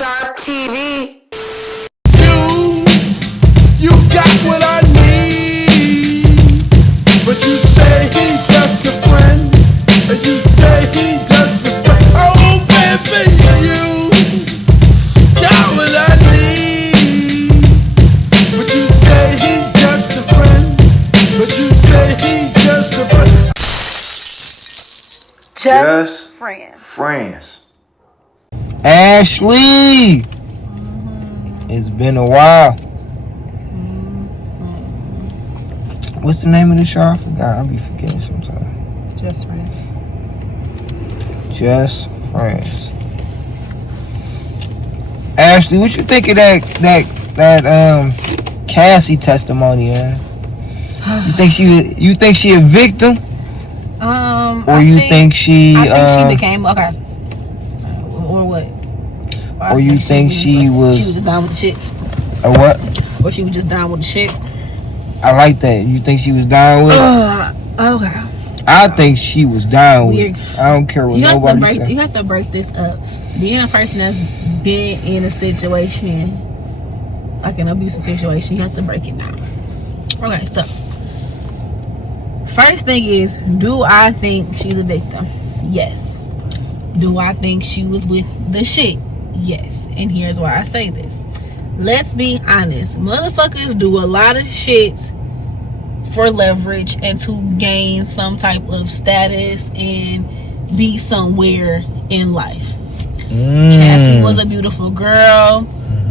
Sharp TV. You got what I need, but you say he just a friend, and you say he just a friend. Oh baby, you got what I need, but you say he just a friend, but you say he just a friend. Just friends. Ashley, it's been a while. What's the name of the show? I forgot. I'll be forgetting sometimes. Just friends. Just friends. Ashley, what you think of that Cassie testimony? You think she a victim? Or you think she? I think she became okay. Or what? Or you think she was just down with the shits? Or what? Or she was just down with the shit? I like that. You think she was down with it? Okay. I think she was down with it. I don't care what nobody says. You have to break this up. Being a person that's been in a situation, like an abusive situation, you have to break it down. Okay, so first thing is, do I think she's a victim? Yes. Do I think she was with the shit? Yes. And here's why I say this. Let's be honest. Motherfuckers do a lot of shit for leverage and to gain some type of status and be somewhere in life. Cassie was a beautiful girl.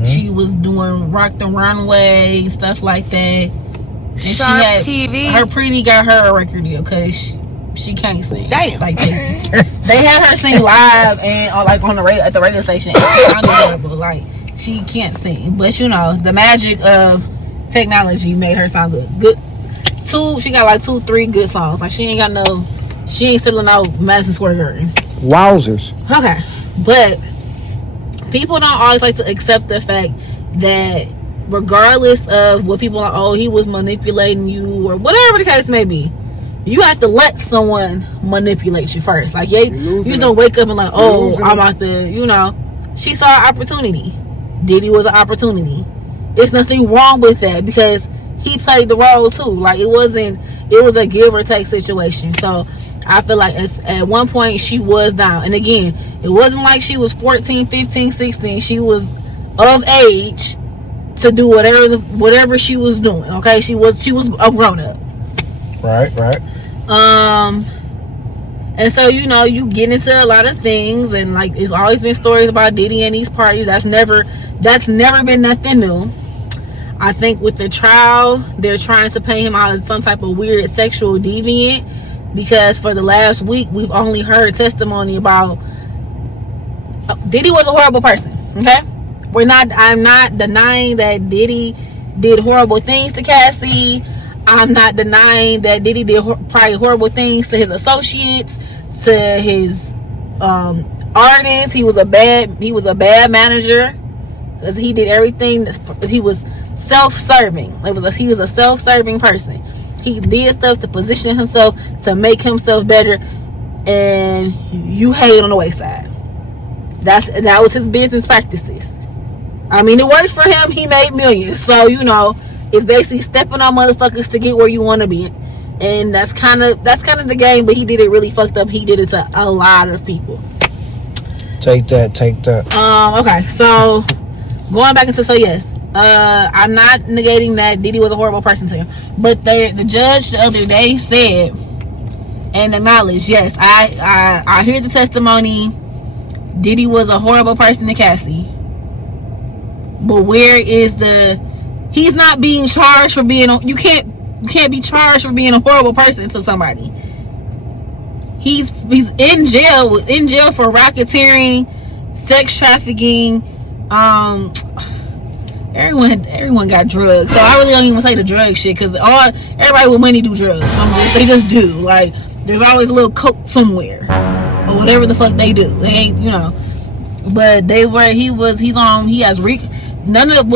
She was doing Rock the Runway, stuff like that. And Sharp TV. Her pretty got her a record deal because she can't sing. Damn. Like they had her sing live and like on the radio at the radio station. It sounded horrible. Like she can't sing, but you know the magic of technology made her sound good. She got like 2-3 good songs. Like she ain't selling out Madison Square Garden. Wowzers. Okay, but people don't always like to accept the fact that regardless of what people are, oh, he was manipulating you or whatever the case may be, you have to let someone manipulate you first. Like, yeah, you just don't wake up and like, oh, I'm about to, you know. She saw an opportunity. Diddy was an opportunity. There's nothing wrong with that because he played the role too. Like, it was a give or take situation. So I feel like at one point she was down. And again, it wasn't like she was 14, 15, 16. She was of age to do whatever she was doing. Okay, she was a grown up. Right. And so, you know, you get into a lot of things, and like there's always been stories about Diddy and these parties. That's never been nothing new. I think with the trial, they're trying to paint him out as some type of weird sexual deviant because for the last week we've only heard testimony about Diddy was a horrible person. Okay, I'm not denying that Diddy did horrible things to Cassie. I'm not denying that Diddy did probably horrible things to his associates, to his artists. He was a bad manager because he did everything. He was self-serving. He was a self-serving person. He did stuff to position himself to make himself better, and you hate on the wayside. That was his business practices. I mean, it worked for him. He made millions, so you know. It's basically stepping on motherfuckers to get where you want to be, and that's kind of the game. But he did it really fucked up. He did it to a lot of people. Take that. Okay, so going back into yes, I'm not negating that Diddy was a horrible person to him, but the judge the other day said and acknowledged, yes, I hear the testimony. Diddy was a horrible person to Cassie, but where is he's not being charged for being you can't be charged for being a horrible person to somebody. He's in jail for racketeering, sex trafficking. Everyone got drugs, so I really don't even say the drug shit because everybody with money do drugs. They just do. Like there's always a little coke somewhere or whatever the fuck they do. They ain't, you know. But he has none of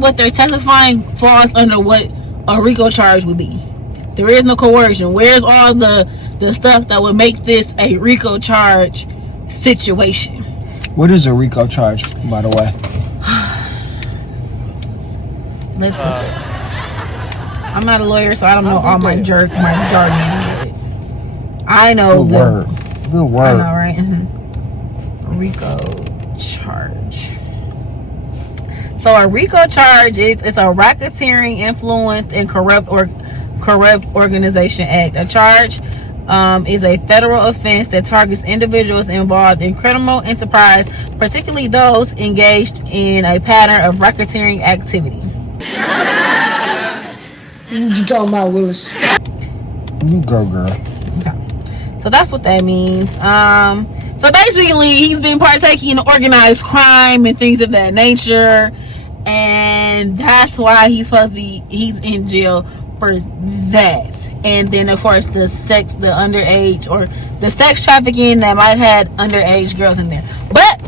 what they're testifying falls under what a RICO charge would be. There is no coercion. Where's all the stuff that would make this a RICO charge situation? What is a RICO charge, by the way? Let's look it. I'm not a lawyer, so I don't know all my jargon. I know Good word. Good word. I know, right? RICO charge. So a RICO charge is a racketeering, influenced, and corrupt organization act. A charge is a federal offense that targets individuals involved in criminal enterprise, particularly those engaged in a pattern of racketeering activity. What you talking about, Willis? You go, girl. Okay. So that's what that means. So basically, he's been partaking in organized crime and things of that nature, and that's why he's in jail for that. And then of course the underage or the sex trafficking that might have underage girls in there. But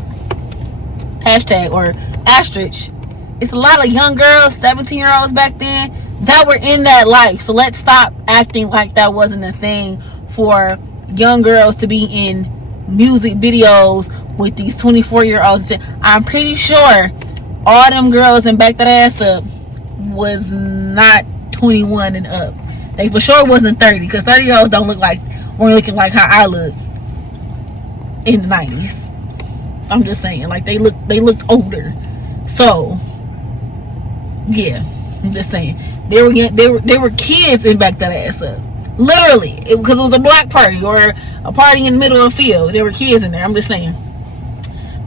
hashtag or asterisk, it's a lot of young girls, 17-year-olds back then that were in that life. So let's stop acting like that wasn't a thing for young girls to be in music videos with these 24-year-olds. I'm pretty sure all them girls and back that ass up was not 21 and up. They for sure wasn't 30, because 30-year-olds weren't looking like how I looked in the 90s. I'm just saying, like they looked older. So yeah, I'm just saying they were kids and back that ass up. Literally, because it was a black party or a party in the middle of a field. There were kids in there. I'm just saying.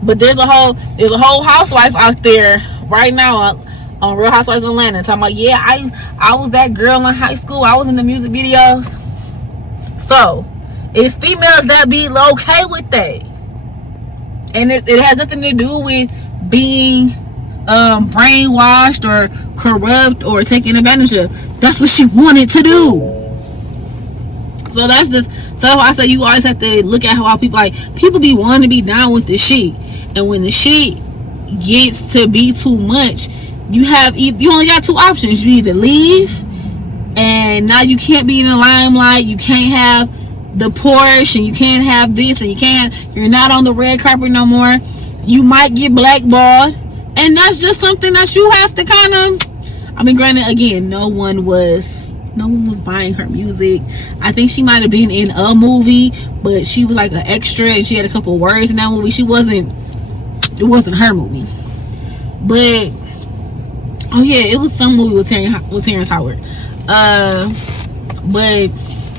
But there's a whole housewife out there right now on Real Housewives of Atlanta talking about, yeah, I was that girl in high school. I was in the music videos. So it's females that be okay with that, and it has nothing to do with being brainwashed or corrupt or taken advantage of. That's what she wanted to do. So that's just, so I say you always have to look at how people be wanting to be down with the shit, and when the shit gets to be too much, you only got two options. You either leave, and now you can't be in the limelight, you can't have the Porsche, and you can't have this, and you're not on the red carpet no more. You might get blackballed, and that's just something that you have to kind of, I mean, granted, again, no one was buying her music. I think she might have been in a movie, but she was like an extra and she had a couple words in that movie. It wasn't her movie. But oh yeah, it was some movie with Terrence Howard. But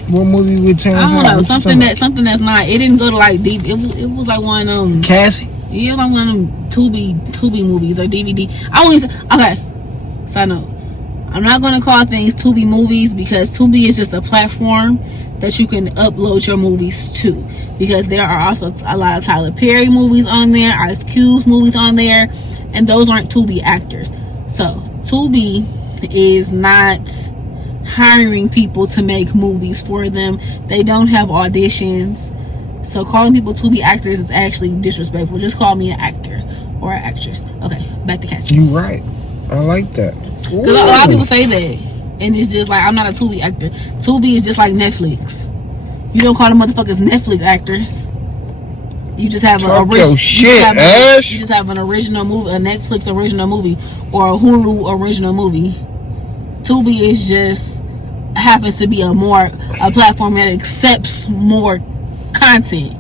what movie with Terrence Howard? I don't know, something that's not, it didn't go to like deep. It was like one of them Cassie? Yeah, it was like one of them Tubi movies or DVD. I wouldn't say, okay, side note, I'm not going to call things Tubi movies, because Tubi is just a platform that you can upload your movies to, because there are also a lot of Tyler Perry movies on there, Ice Cube's movies on there, and those aren't Tubi actors. So Tubi is not hiring people to make movies for them. They don't have auditions. So calling people Tubi actors is actually disrespectful. Just call me an actor or an actress. Okay, back to Cassie. You right. I like that. Because a lot of people say that, and it's just like, I'm not a Tubi actor. Tubi is just like Netflix. You don't call them motherfuckers Netflix actors. You just have an original. You just have an original movie, a Netflix original movie, or a Hulu original movie. Tubi is just happens to be a platform that accepts more content,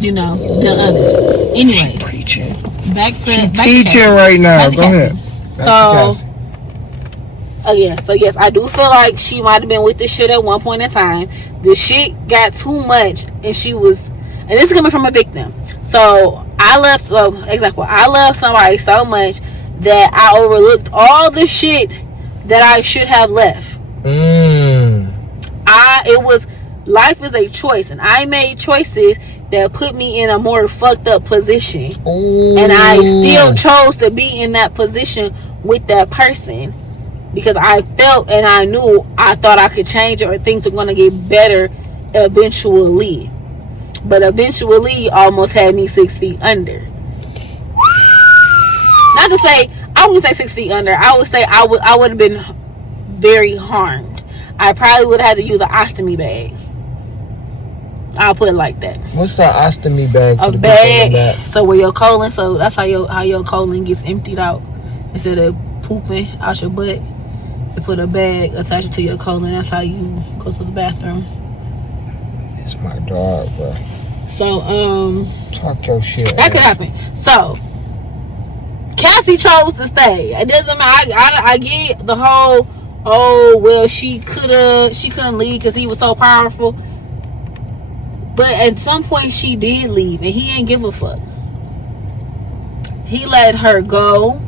than others. Anyways, preaching. Back to teaching right now. Go ahead. So yes, I do feel like she might have been with this shit at one point in time. The shit got too much, and she was, and this is coming from a victim. So I love somebody so much that I overlooked all the shit that I should have left. Life is a choice, and I made choices that put me in a more fucked up position. Ooh. And I still chose to be in that position with that person, because I felt and I knew, I thought I could change it, or things were going to get better eventually. But eventually almost had me 6 feet under. Not to say, I wouldn't say 6 feet under. I would say I would have been very harmed. I probably would have had to use an ostomy bag. I'll put it like that. What's the ostomy bag? A bag. So where your colon, so that's how your colon gets emptied out. Instead of pooping out your butt, you put a bag attached to your colon. That's how you go to the bathroom. It's my dog, bro. So, talk your shit. That could happen. So, Cassie chose to stay. It doesn't matter. I get the whole, oh, well, she couldn't leave because he was so powerful. But at some point, she did leave, and he didn't give a fuck. He let her go.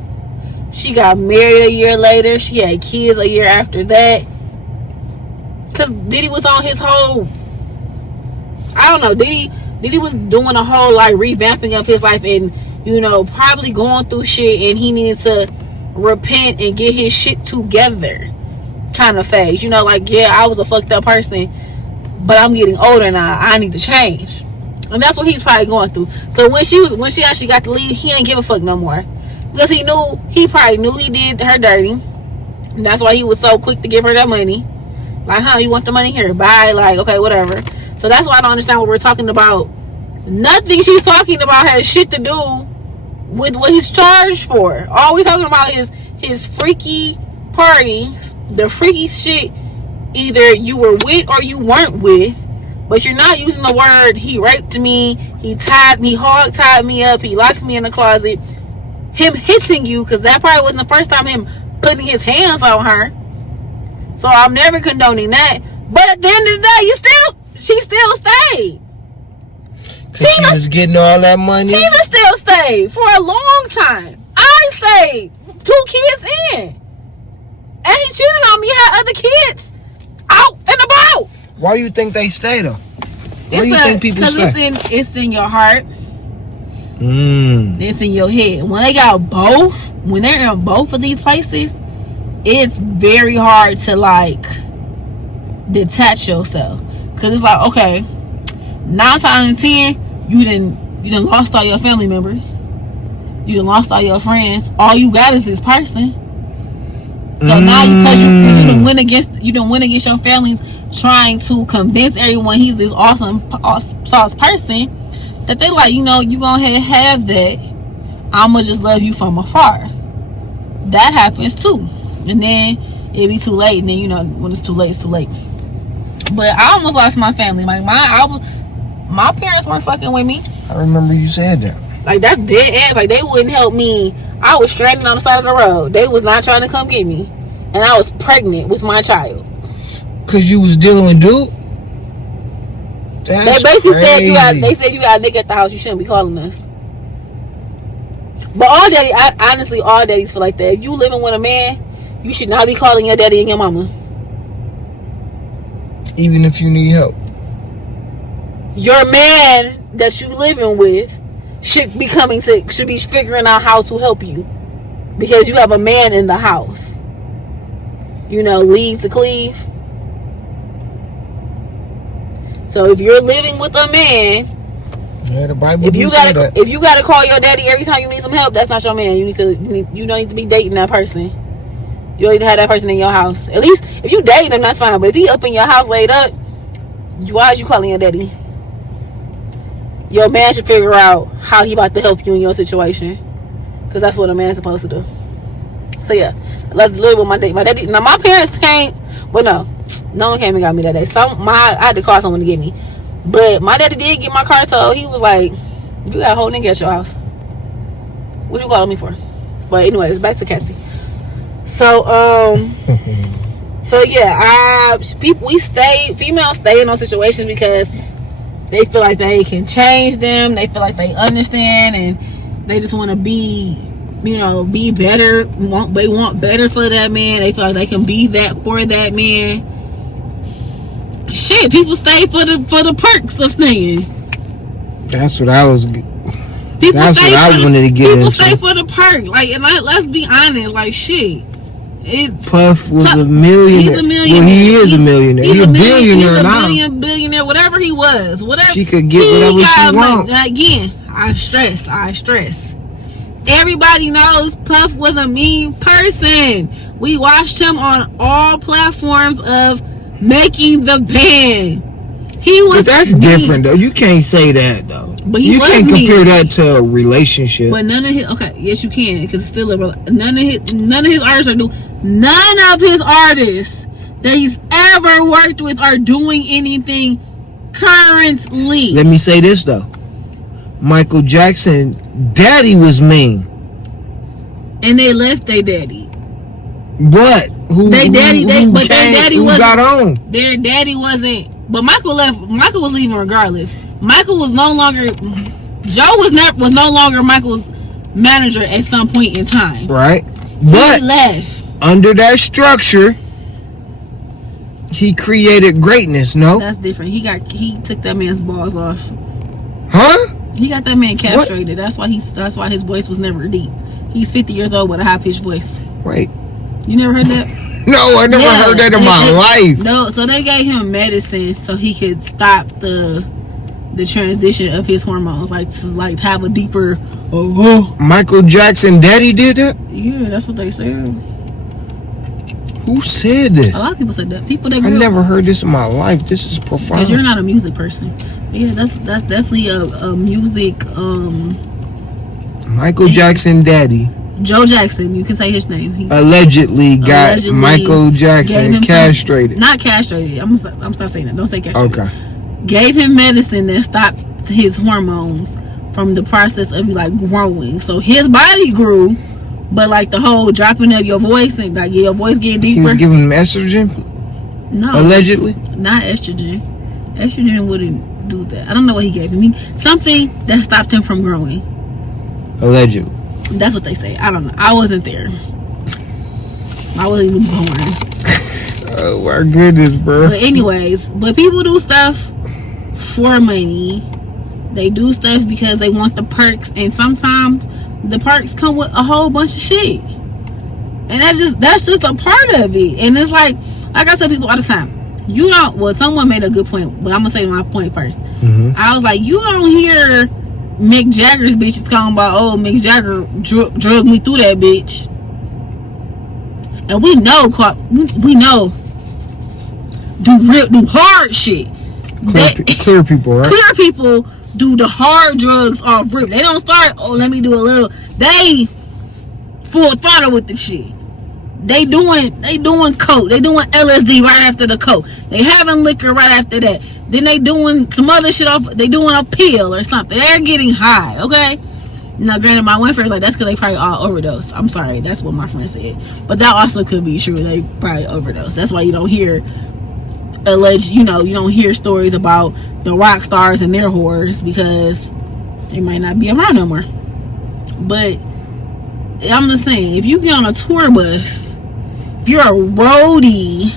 She got married a year later. She had kids a year after that. Because Diddy was on his whole, I don't know, Diddy was doing a whole, like, revamping of his life and, you know, probably going through shit, and he needed to repent and get his shit together kind of phase. You know, like, yeah, I was a fucked up person, but I'm getting older now. I need to change. And that's what he's probably going through. So when she actually got to leave, he ain't give a fuck no more. Because he probably knew he did her dirty. And that's why he was so quick to give her that money. Like, huh, you want the money? Here, bye. Like, okay, whatever. So that's why I don't understand what we're talking about. Nothing she's talking about has shit to do with what he's charged for. All we're talking about is his freaky parties, the freaky shit either you were with or you weren't with, but you're not using the word he raped me, he hog tied me up, he locked me in the closet, him hitting you, because that probably wasn't the first time him putting his hands on her. So I'm never condoning that. But at the end of the day, she still stayed. She was getting all that money. Tina still stayed for a long time. I stayed 2 kids in. And he cheated on me, had other kids out and about. Why do you think they stay though? Why do you think people stay? Because it's in your heart. It's in your head. When they're in both of these places, it's very hard to, like, detach yourself. Because it's like, okay, 9 times out of 10, you done lost all your family members. You done lost all your friends. All you got is this person. So now, because you done went against your families, trying to convince everyone he's this awesome sauce person, that they like, you know, you gonna have that. I'ma just love you from afar. That happens too. And then it be too late. And then, you know, when it's too late, it's too late. But I almost lost my family. Like, my parents weren't fucking with me. I remember you said that. Like, that's dead ass. Like, they wouldn't help me. I was stranded on the side of the road. They was not trying to come get me. And I was pregnant with my child. Because you was dealing with dude? That's they basically crazy. said you got a nigga at the house. You shouldn't be calling us. But all daddies feel like that. If you living with a man, you should not be calling your daddy and your mama. Even if you need help. Your man that you living with should be figuring out how to help you. Because you have a man in the house. You know, leave to cleave. So if you're living with a man, yeah, the Bible if you gotta call your daddy every time you need some help, that's not your man. You don't need to be dating that person. You don't need to have that person in your house. At least if you dating him, that's fine. But if he up in your house laid up, why is you calling your daddy? Your man should figure out how he about to help you in your situation, because that's what a man's supposed to do. So yeah, let's live with my daddy. Now my parents came, but no one came and got me that day. I had to call someone to get me. But my daddy did get my car towed. He was like, you got a whole nigga at your house. What you calling me for? But anyways, back to Cassie. So yeah, females stay in those situations because they feel like they can change them. They feel like they understand, and they just want to be better. They want better for that man. They feel like they can be that for that man. Shit, people stay for the perks of staying. That's what I was. Wanted to get into. People stay for the perk. Like, and let's be honest. Like, shit. Puff was a millionaire. He's a millionaire. Well, he is a millionaire. He's a billionaire now. He's a billionaire. Whatever he was. Whatever. She could get whatever she wants. Again, I stress. Everybody knows Puff was a mean person. We watched him on all platforms of making the band. He was. But that's different though. You can't say that though. But he you was can't compare mean. that to a relationship. But none of his. Okay, yes you can, because it's still none of his artists are doing. None of his artists that he's ever worked with are doing anything currently. Let me say this though. Michael Jackson, daddy was mean. And they left their daddy. But Their daddy got on. Their daddy wasn't. But Michael left. Michael was leaving regardless. Michael was no longer. Joe was no longer Michael's manager at some point in time. Right. But he left. Under that structure, he created greatness. No, that's different. He took that man's balls off. Huh? He got that man castrated. That's why his voice was never deep. He's 50 years old with a high pitched voice. Right. You never heard that? No, I never heard that in my life. No, so they gave him medicine so he could stop the transition of his hormones, like have a deeper. Michael Jackson, daddy did that? Yeah, that's what they said. Who said this? A lot of people said that. People that I never heard this in my life. This is profound. Because you're not a music person. Yeah, that's definitely a music. Michael Jackson, daddy. Joe Jackson, you can say his name. Allegedly got Michael Jackson castrated. Not castrated. I'm stop saying that. Don't say castrated. Okay. Gave him medicine that stopped his hormones from the process of growing. So his body grew, but the whole dropping of your voice and your voice getting deeper. He was giving him estrogen? No. Allegedly? Not estrogen. Estrogen wouldn't do that. I don't know what he gave him. Something that stopped him from growing. Allegedly. That's what they say. I don't know. I wasn't there. I wasn't even born. Oh my goodness, bro. But anyways, people do stuff for money. They do stuff because they want the perks, and sometimes the perks come with a whole bunch of shit. And that's just a part of it. And it's like I tell people all the time, someone made a good point, but I'm gonna say my point first. Mm-hmm. I was like, you don't hear Mick Jagger's bitches talking about, oh, Mick Jagger drug me through that bitch. And we know do hard shit. Clear people, right? Clear people do the hard drugs off rip. They don't start, oh, let me do a little. They full throttle with the shit. They doing coke. They doing LSD right after the coke. They having liquor right after that. Then they doing some other shit off. They doing a pill or something. They're getting high. Okay. Now, granted, my one friend that's because they probably all overdose. I'm sorry, that's what my friend said. But that also could be true. They probably overdose. That's why you don't hear you don't hear stories about the rock stars and their whores, because they might not be around no more. But I'm just saying, if you get on a tour bus, if you're a roadie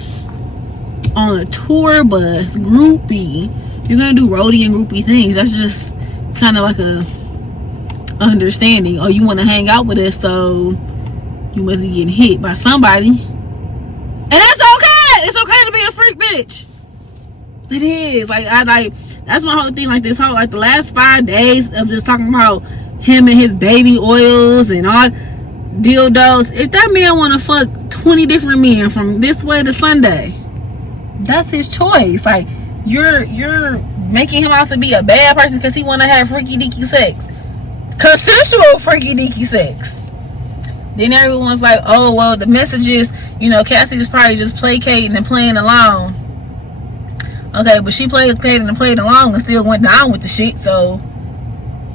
on a tour bus, groupie, you're gonna do roadie and groupie things. That's just kind of like a understanding. Oh, you want to hang out with us, so you must be getting hit by somebody, and that's okay. It's okay to be a freak bitch. It is. That's my whole thing. This whole the last 5 days of just talking about him and his baby oils and all dildos. If that man want to fuck 20 different men from this way to Sunday, that's his choice. You're making him out to be a bad person because he want to have freaky deaky sex, consensual freaky deaky sex. Then everyone's like, oh well, the message is, Cassie was probably just placating and playing along. Okay, but she placated and played along and still went down with the shit. So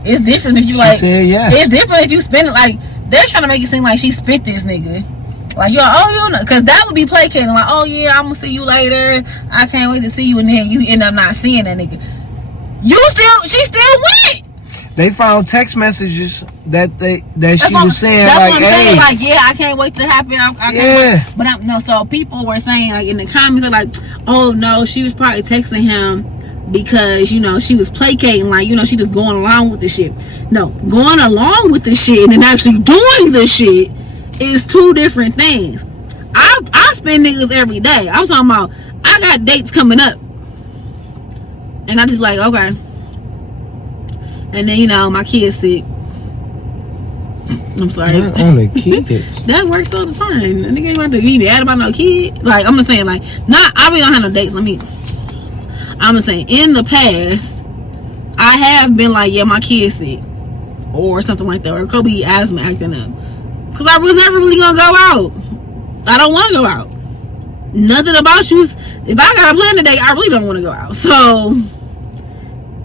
it's different if you said yes. It's different if you spend it they're trying to make it seem like she spent this nigga. You don't know, because that would be placating. Oh yeah, I'm gonna see you later. I can't wait to see you, and then you end up not seeing that nigga. She still went. They found text messages that she was saying that's what I'm hey, saying. Yeah, I can't wait to happen. I can't wait. But so people were saying in the comments, they're like, oh no, she was probably texting him because she was placating, she just going along with the shit. No, going along with the shit and actually doing the shit is two different things. I spend niggas every day. I'm talking about I got dates coming up, and I just be like, okay. And then my kid's sick. I'm sorry. Not on the kids. That works all the time. The nigga ain't about to be mad about no kid. I'm just saying, I really don't have no dates. I'm saying in the past, I have been like, yeah, my kid's sick, or something like that, or it could be asthma acting up, because I was never really gonna go out. I don't want to go out. Nothing about you. If I got a plan today, I really don't want to go out. So,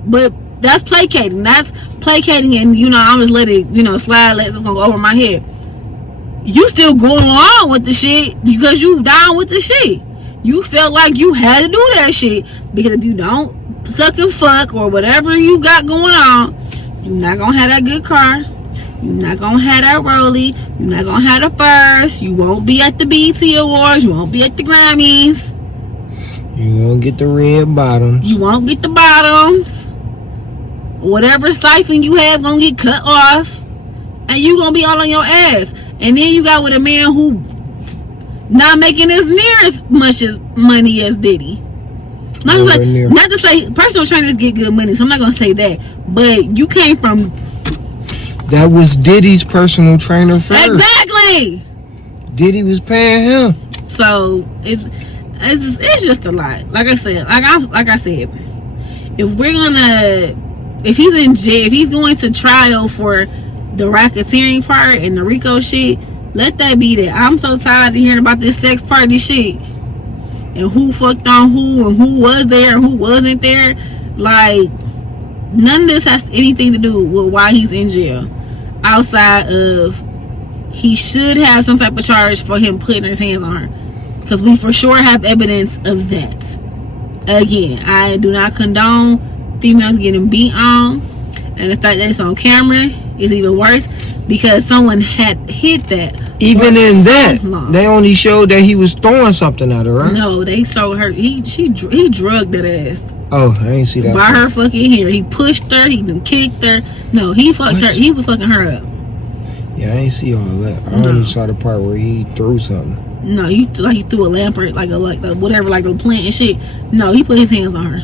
but that's placating. That's placating, and I'm just let it, slide. It's gonna go over my head. You still going along with the shit because you down with the shit. You felt like you had to do that shit, because if you don't suck and fuck or whatever you got going on, you're not gonna have that good car. You're not gonna have that rollie. You're not gonna have the first. You won't be at the BET Awards. You won't be at the Grammys. You won't get the red bottoms. You won't get the bottoms. Whatever siphon you have gonna get cut off, and you gonna be all on your ass. And then you got with a man who not making as near as much as money as Diddy. Not to say personal trainers get good money, so I'm not gonna say that. But you came from. That was Diddy's personal trainer first. Exactly. Diddy was paying him. So it's just a lot. Like I said, if he's in jail, if he's going to trial for the racketeering part and the RICO shit, let that be that. I'm so tired of hearing about this sex party shit and who fucked on who and who was there and who wasn't there. Like, none of this has anything to do with why he's in jail, outside of he should have some type of charge for him putting his hands on her, because we for sure have evidence of that. Again, I do not condone females getting beat on, and the fact that it's on camera is even worse, because someone had hit that. Even in that, they only showed that he was throwing something at her, right? No, they showed her. He drugged that ass. Oh, I ain't see that. By her fucking hair. He pushed her. He done kicked her. No, he fucked her. He was fucking her up. Yeah, I ain't see all that. I only saw the part where he threw something. No, he threw a lamp or like a whatever, like a plant and shit. No, he put his hands on her.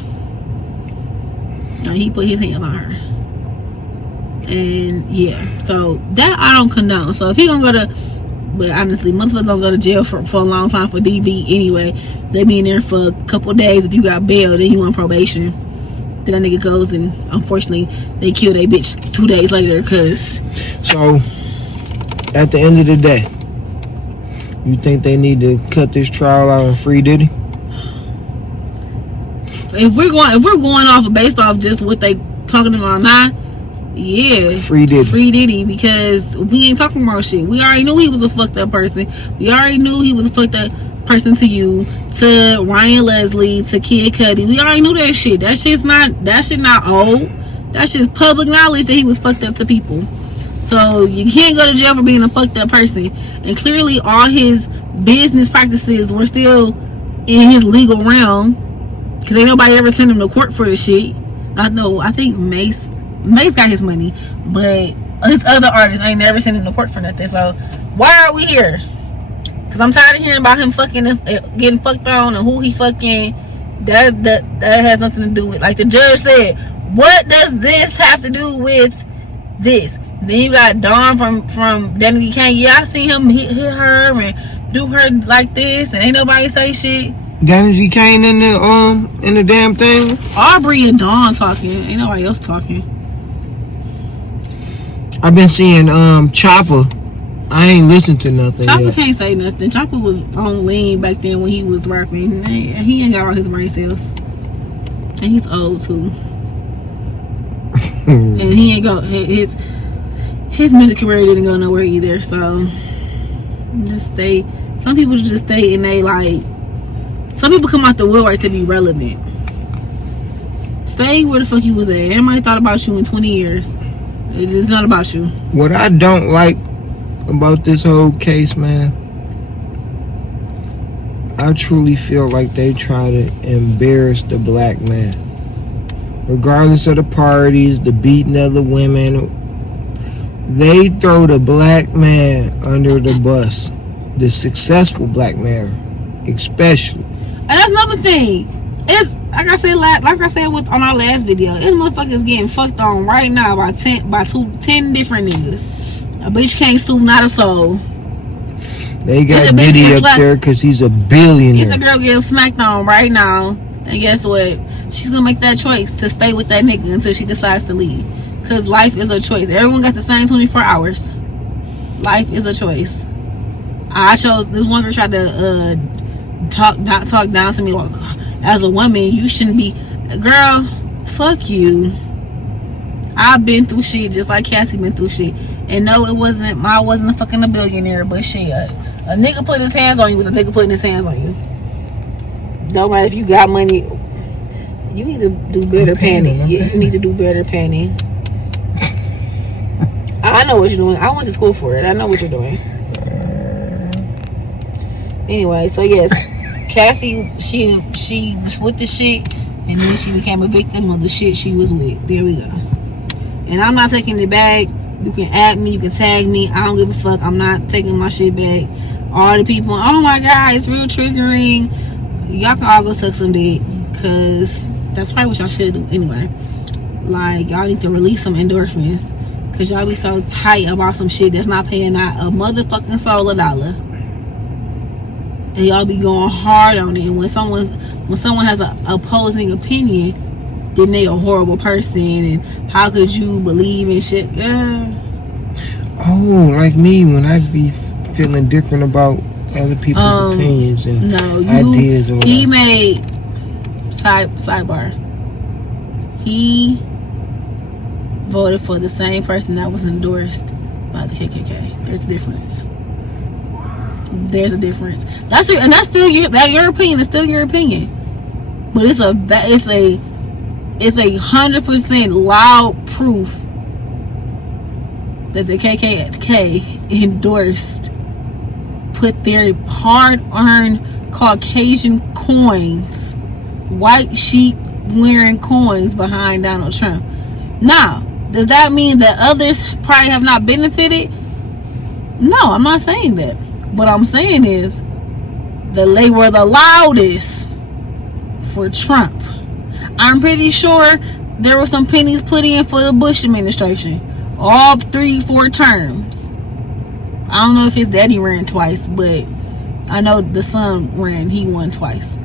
And yeah, so that I don't condone. So if he gonna go to, but honestly, motherfuckers don't go to jail for a long time for DV anyway. They be in there for a couple of days. If you got bail, then you on probation. Then that nigga goes, and unfortunately they kill that bitch 2 days later. Cause so at the end of the day, you think they need to cut this trial out and free Diddy? If we're going off based off just what they talking about now, yeah, free Diddy, because we ain't talking about shit. We already knew he was a fucked up person. We already knew he was a fucked up person to you, to Ryan Leslie, to Kid Cudi. We already knew that shit. That shit not old. That shit's public knowledge that he was fucked up to people. So you can't go to jail for being a fucked up person. And clearly all his business practices were still in his legal realm, because ain't nobody ever sent him to court for the shit. I think Mace got his money, but his other artists ain't never sent him to court for nothing. So why are we here? Because I'm tired of hearing about him getting fucked on and who he fucking. That has nothing to do with, like the judge said, what does this have to do with this? Then you got Dawn from Diddy Kane. Yeah, I seen him hit her and do her like this, and ain't nobody say shit. Diddy Kane in the damn thing. Aubrey and Dawn talking. Ain't nobody else talking. I've been seeing Chopper. I ain't listened to nothing. Chopper yet. Can't say nothing. Chopper was on lean back then when he was rapping. He ain't got all his brain cells, and he's old too. And he ain't go his music career didn't go nowhere either. So just stay. Some people just stay and they like. Some people come out the woodwork to be relevant. Stay where the fuck you was at. Everybody thought about you in 20 years. It's not about you. What I don't like about this whole case, man, I truly feel like they try to embarrass the black man. Regardless of the parties, the beating of the women, they throw the black man under the bus. The successful black man, especially. And that's another thing. It's like I said on our last video. This motherfuckers getting fucked on right now by 10 different niggas. A bitch can't sue not a soul. They got Diddy up there because he's a billionaire. It's a girl getting smacked on right now, and guess what? she's gonna make that choice to stay with that nigga until she decides to leave. Cause life is a choice. Everyone got the same 24 hours. Life is a choice. I chose, this one girl tried to talk down to me like, as a woman, you shouldn't be. Girl, fuck you. I've been through shit just like Cassie been through shit. And no, I wasn't a fucking a billionaire, but shit, a nigga putting his hands on you was a nigga putting his hands on you. Don't matter if you got money, you need to do better panning. You need to do better panning. I know what you're doing. I went to school for it. I know what you're doing. Anyway, so yes, Cassie, she was with the shit, and then she became a victim of the shit she was with. There we go. And I'm not taking it back. You can add me, you can tag me. I don't give a fuck. I'm not taking my shit back. All the people, oh my god, it's real triggering. Y'all can all go suck some dick, cause that's probably what y'all should do anyway. Like, y'all need to release some endorphins, cause y'all be so tight about some shit that's not paying out a motherfucking soul $1. And y'all be going hard on it. And when someone has an opposing opinion, then they a horrible person, and how could you believe in shit? Yeah. Oh, like me, when I be feeling different about other people's opinions and ideas. Or he made sidebar. He voted for the same person that was endorsed by the KKK. There's a difference. There's a difference. That's still your opinion. It's still your opinion. But it's a 100% loud proof that the KKK endorsed, put their hard-earned Caucasian coins, white sheep wearing coins behind Donald Trump. Now, does that mean that others probably have not benefited? No, I'm not saying that. What I'm saying is that they were the loudest for Trump. I'm pretty sure there were some pennies put in for the Bush administration. All 3-4 terms. I don't know if his daddy ran twice, but I know the son ran. He won twice.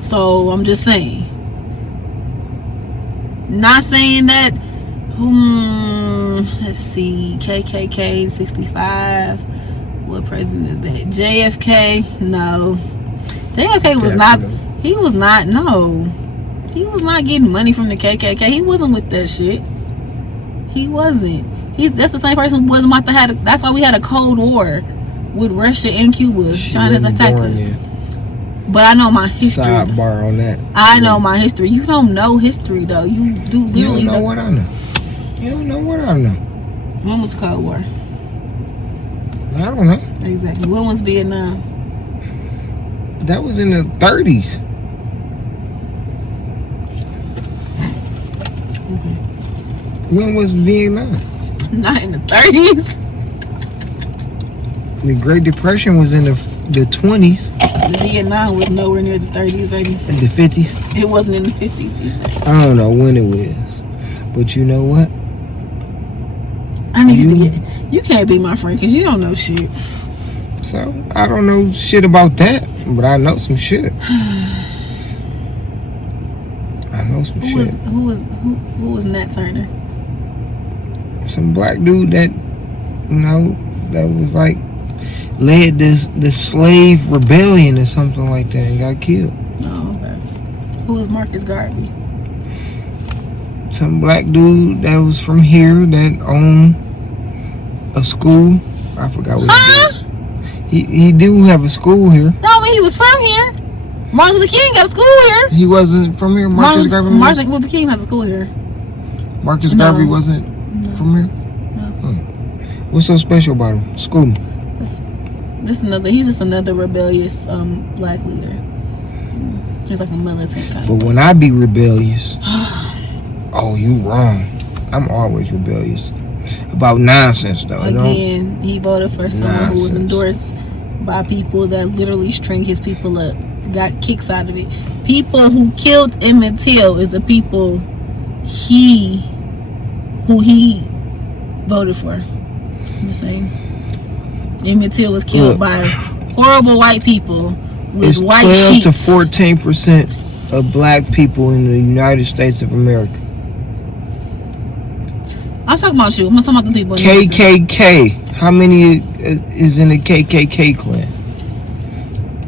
So I'm just saying. Not saying that. Let's see. KKK 65. What president is that? JFK? No. JFK was not. He was not. No. He was not getting money from the KKK. He wasn't with that shit. He wasn't. That's the same person who wasn't about to have. That's why we had a Cold War with Russia and Cuba trying to attack us. But I know my history. Sidebar on that. I know my history. You don't know history though. You do literally. You don't know what I know. You don't know what I know. When was the Cold War? I don't know. Exactly. When was Vietnam? That was in the 30s. Okay. When was Vietnam? Not in the 30s. The Great Depression was in the 20s. Vietnam was nowhere near the 30s, baby. In the 50s? It wasn't in the 50s either. I don't know when it was. But you know what? I need to get. You can't be my friend because you don't know shit. So, I don't know shit about that. But I know some shit. I know some shit. Who was Nat Turner? Some black dude that, that was like, led this slave rebellion or something like that and got killed. Oh, okay. Who was Marcus Garvey? Some black dude that was from here that owned a school. I forgot what he do have a school here. No, I mean he was from here. Martin Luther King got a school here. He wasn't from here. Martin Luther King has a school here. Marcus Garvey wasn't from here. No. What's so special about him? School me. He's just another rebellious black leader. He's like a militant kind. But when I be rebellious, oh, you wrong. I'm always rebellious about nonsense, though. Again, he voted for someone who was endorsed by people that literally string his people up, got kicks out of it. People who killed Emmett Till is the people who he voted for. I'm saying Emmett Till was killed by horrible white people with white sheets. It's 12 to 14% of black people in the United States of America. I'm talking about you. I'm talking about the people in KKK. How many is in the KKK clan?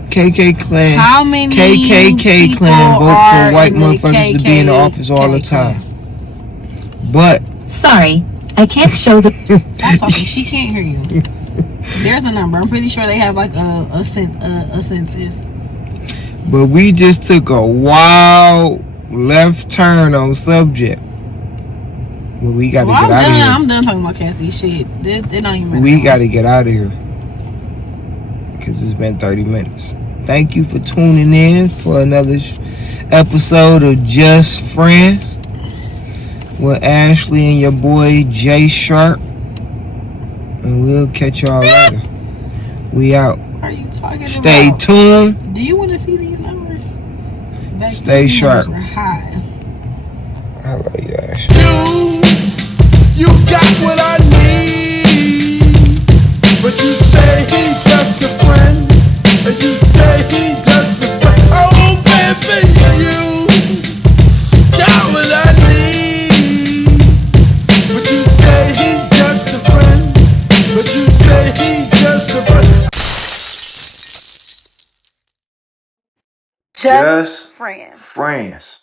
KKK clan. How many KKK clan vote for white motherfuckers to be in the office all the time. But sorry, I can't show the. Stop talking. She can't hear you. There's a number. I'm pretty sure they have like a census. But we just took a wild left turn on subject. Well, we got to get out of here. I'm done talking about Cassie. Shit, it don't even matter. We got to get out of here because it's been 30 minutes. Thank you for tuning in for another episode of Just Friends with Ashley and your boy Jay Sharp. And we'll catch y'all later. We out. What are you talking about? Stay tuned. Do you want to see these numbers? Stay sharp. Were high. I love you, Ashley. You got what I need, but you say he just a friend, and you say he just a friend. Oh baby, you got what I need, but you say he just a friend, but you say he just a friend. Just friends.